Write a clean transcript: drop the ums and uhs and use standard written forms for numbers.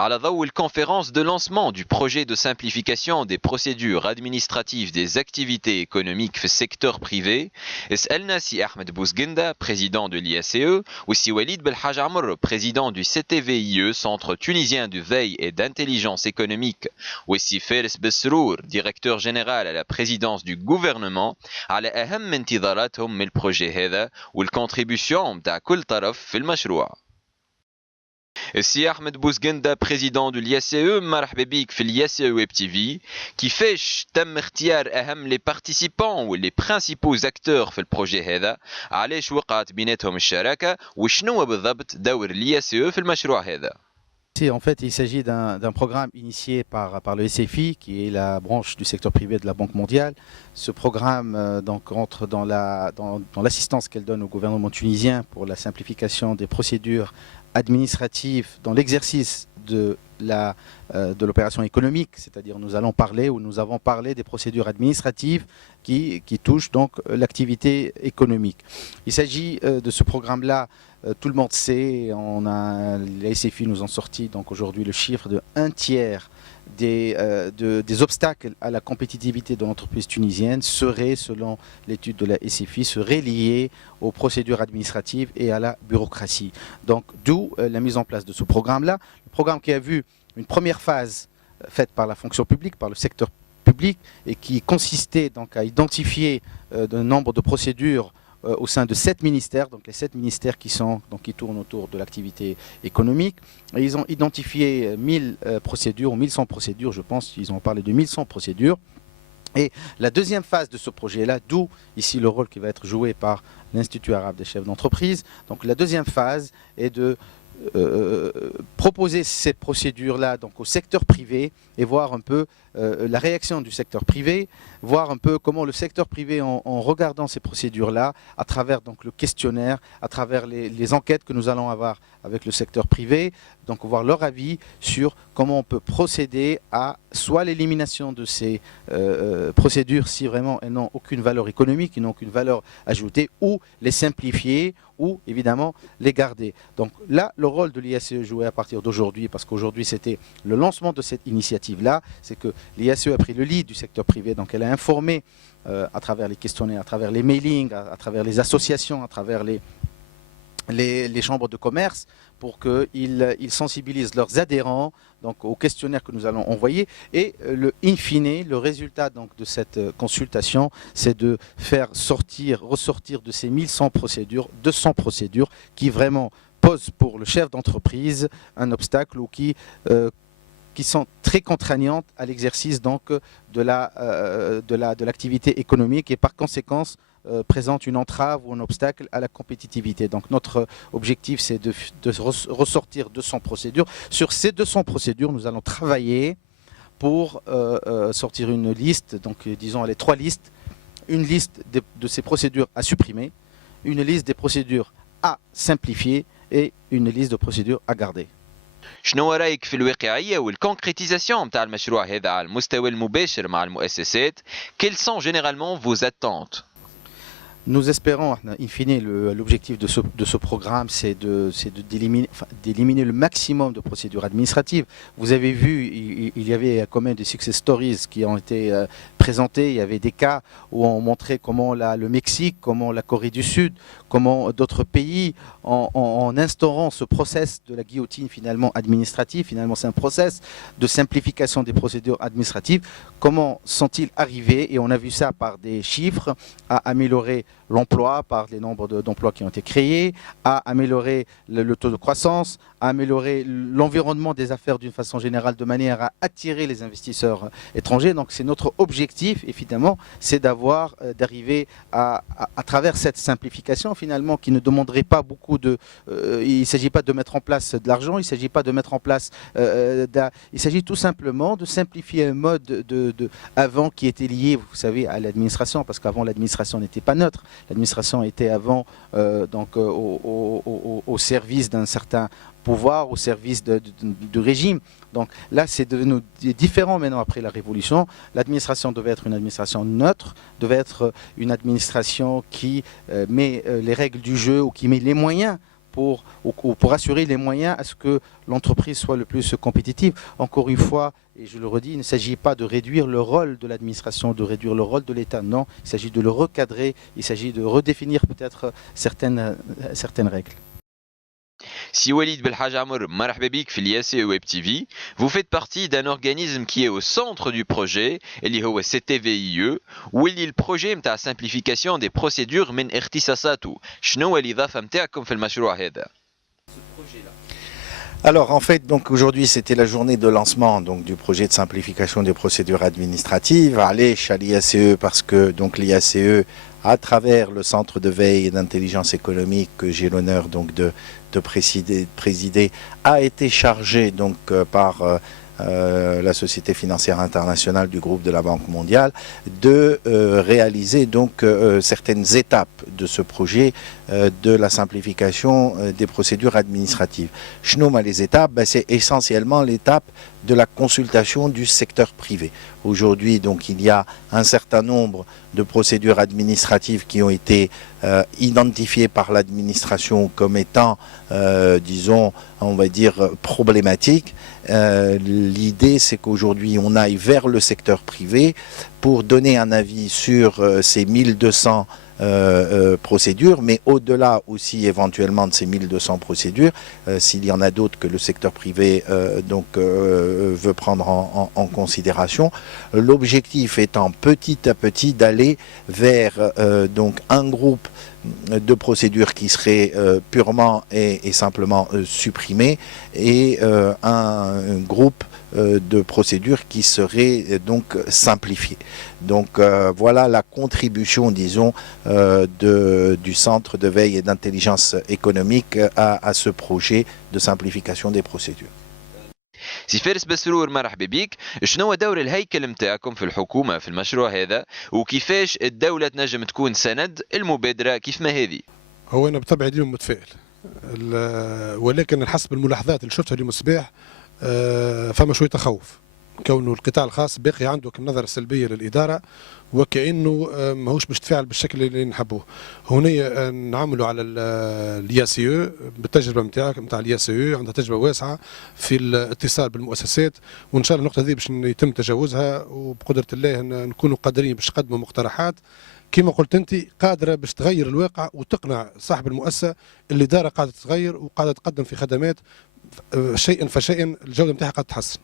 على ضوء الconférence de lancement du projet de simplification des procédures administratives des activités économiques في السيكتور privé سألنا سي أحمد بوزغندا président de l'IACE وسي وليد بالحاج عمر président du CTVIE Centre tunisien de veille et d'intelligence économique وسي فارس بسرور directeur général à la présidence du gouvernement على أهم انتظاراتهم من البروجي هذا والcontribution متاع كل طرف في المشروع. السي أحمد بوزغندا بريزيدون دو الياسيو مرحبا بيك في الياسيو ويب تي في. كيفاش تم اختيار أهم لي بارتيسيبون ولي برينسيبوز أكتور في البروجي هذا؟ علاش وقعت بيناتهم الشراكة؟ وشنو بالضبط دور الياسيو في المشروع هذا؟ En fait, il s'agit d'un programme initié par le SFI, qui est la branche du secteur privé de la Banque mondiale. Ce programme donc, entre dans l'assistance qu'elle donne au gouvernement tunisien pour la simplification des procédures administratives dans l'exercice de l'opération économique, c'est-à-dire nous allons parler ou nous avons parlé des procédures administratives qui touchent donc l'activité économique. Il s'agit de ce programme-là. Tout le monde sait, la SFI nous ont sorti donc aujourd'hui le chiffre de 1/3 des obstacles à la compétitivité de l'entreprise tunisienne seraient, selon l'étude de la SFI, seraient liés aux procédures administratives et à la bureaucratie. Donc d'où la mise en place de ce programme-là. Le programme qui a vu une première phase faite par la fonction publique, par le secteur public, et qui consistait donc à identifier un nombre de procédures au sein de 7 ministères, donc les 7 ministères qui tournent autour de l'activité économique. Et ils ont identifié 1000 procédures, ou 1100 procédures, je pense qu'ils ont parlé de 1100 procédures. Et la deuxième phase de ce projet-là, d'où ici le rôle qui va être joué par l'Institut arabe des chefs d'entreprise, donc la deuxième phase est de proposer ces procédures-là donc au secteur privé et voir un peu la réaction du secteur privé, voir un peu comment le secteur privé en regardant ces procédures-là, à travers donc le questionnaire, à travers les enquêtes que nous allons avoir avec le secteur privé, donc voir leur avis sur comment on peut procéder à soit l'élimination de ces procédures si vraiment elles n'ont aucune valeur économique, qui n'ont aucune valeur ajoutée, ou les simplifier, ou évidemment les garder. Donc là, le rôle de l'IACE joué à partir d'aujourd'hui, parce qu'aujourd'hui c'était le lancement de cette initiative-là, c'est que l'IACE a pris le lead du secteur privé, donc elle a informé à travers les questionnaires, à travers les mailings, à travers les associations, à travers les chambres de commerce, pour qu'ils sensibilisent leurs adhérents donc, au questionnaire que nous allons envoyer. Et in fine, le résultat donc, de cette consultation, c'est de faire ressortir de ces 1100 procédures, 200 procédures qui vraiment posent pour le chef d'entreprise un obstacle ou qui sont très contraignantes à l'exercice donc de l'activité économique et par conséquent présente une entrave ou un obstacle à la compétitivité. Donc notre objectif c'est de ressortir 200 procédures. Sur ces 200 procédures, nous allons travailler pour sortir une liste, donc disons les 3 listes, une liste de ces procédures à supprimer, une liste des procédures à simplifier et une liste de procédures à garder. شنو رايك في الواقعيه والكونكريتيزاسيون نتاع المشروع هذا على المستوى المباشر مع المؤسسات؟ Quelles sont généralement vos attentes? Nous espérons, in fine, l'objectif de ce programme, c'est d'éliminer le maximum de procédures administratives. Vous avez vu, il y avait quand même des success stories qui ont été présentées. Il y avait des cas où on montrait comment le Mexique, comment la Corée du Sud, comment d'autres pays, en instaurant ce process de la guillotine finalement administrative, finalement c'est un process de simplification des procédures administratives, comment sont-ils arrivés, et on a vu ça par des chiffres, à améliorer l'emploi par les nombres d'emplois qui ont été créés, à améliorer le taux de croissance, à améliorer l'environnement des affaires d'une façon générale de manière à attirer les investisseurs étrangers. Donc c'est notre objectif, évidemment, c'est d'arriver à travers cette simplification finalement qui ne demanderait pas beaucoup il ne s'agit pas de mettre en place de l'argent, il ne s'agit pas de mettre en place, il s'agit tout simplement de simplifier un mode avant qui était lié, vous savez, à l'administration, parce qu'avant l'administration n'était pas neutre, l'administration était avant donc au service d'un certain pouvoir, au service du régime. Donc là, c'est devenu différent maintenant après la Révolution. L'administration devait être une administration neutre, devait être une administration qui met les règles du jeu ou qui met les moyens pour assurer les moyens à ce que l'entreprise soit le plus compétitive. Encore une fois, et je le redis, il ne s'agit pas de réduire le rôle de l'administration, de réduire le rôle de l'État, non, il s'agit de le recadrer, il s'agit de redéfinir peut-être certaines règles. Si Walid Belhaj Amour, marhaba bik في الياسي Web TV, vous faites partie d'un organisme qui est au centre du projet, اللي هو CTVIE, واللي البروجي نتاع simplification des procédures من اختصاصاته. شنو هو الإضافة نتاعكم في المشروع هذا؟ Alors en fait, donc aujourd'hui c'était la journée de lancement donc du projet de simplification des procédures administratives. Allez, à l'IACE parce que donc l'IACE, à travers le centre de veille et d'intelligence économique que j'ai l'honneur donc de présider, a été chargé donc par la Société financière internationale du groupe de la Banque mondiale de réaliser donc certaines étapes de ce projet de la simplification des procédures administratives. Schnouma, les étapes, c'est essentiellement l'étape de la consultation du secteur privé. Aujourd'hui, donc, il y a un certain nombre de procédures administratives qui ont été identifiées par l'administration comme étant, disons, on va dire, problématiques. L'idée, c'est qu'aujourd'hui, on aille vers le secteur privé pour donner un avis sur ces 1200 procédures, mais au-delà aussi éventuellement de ces 1200 procédures, s'il y en a d'autres que le secteur privé veut prendre en considération. L'objectif étant petit à petit d'aller vers donc un groupe de procédures qui seraient purement et simplement supprimées et un groupe de procédures qui seraient donc simplifiées. Donc voilà la contribution, disons, du Centre de veille et d'intelligence économique à ce projet de simplification des procédures. سي فارس بسرور مرحبا بك. شنو هو دور الهيكل نتاعكم في الحكومة في المشروع هذا وكيفاش الدولة تنجم تكون سند المبادرة كيف ما هذه؟ هو أنا بطبعي اليوم متفائل، ولكن حسب الملاحظات اللي شفتها اليوم الصباح فما شوية تخوف، كونه القطاع الخاص باقي عنده كم نظرة سلبية للإدارة وكأنه ماهوش باش تفاعل بالشكل اللي نحبوه. هنا نعملوا على الياسيو بالتجربة نتاع الياسيو، عندها تجربة واسعة في الاتصال بالمؤسسات، وإن شاء الله النقطة هذه باش يتم تجاوزها، وبقدرة الله نكونوا قادرين باش نقدموا مقترحات كما قلت أنت قادرة باش تغير الواقع وتقنع صاحب المؤسسة اللي الإدارة قاعدة تتغير وقاعدة تقدم في خدمات شيئا فشيئا الجودة نتاعها قاعدة تتحسن.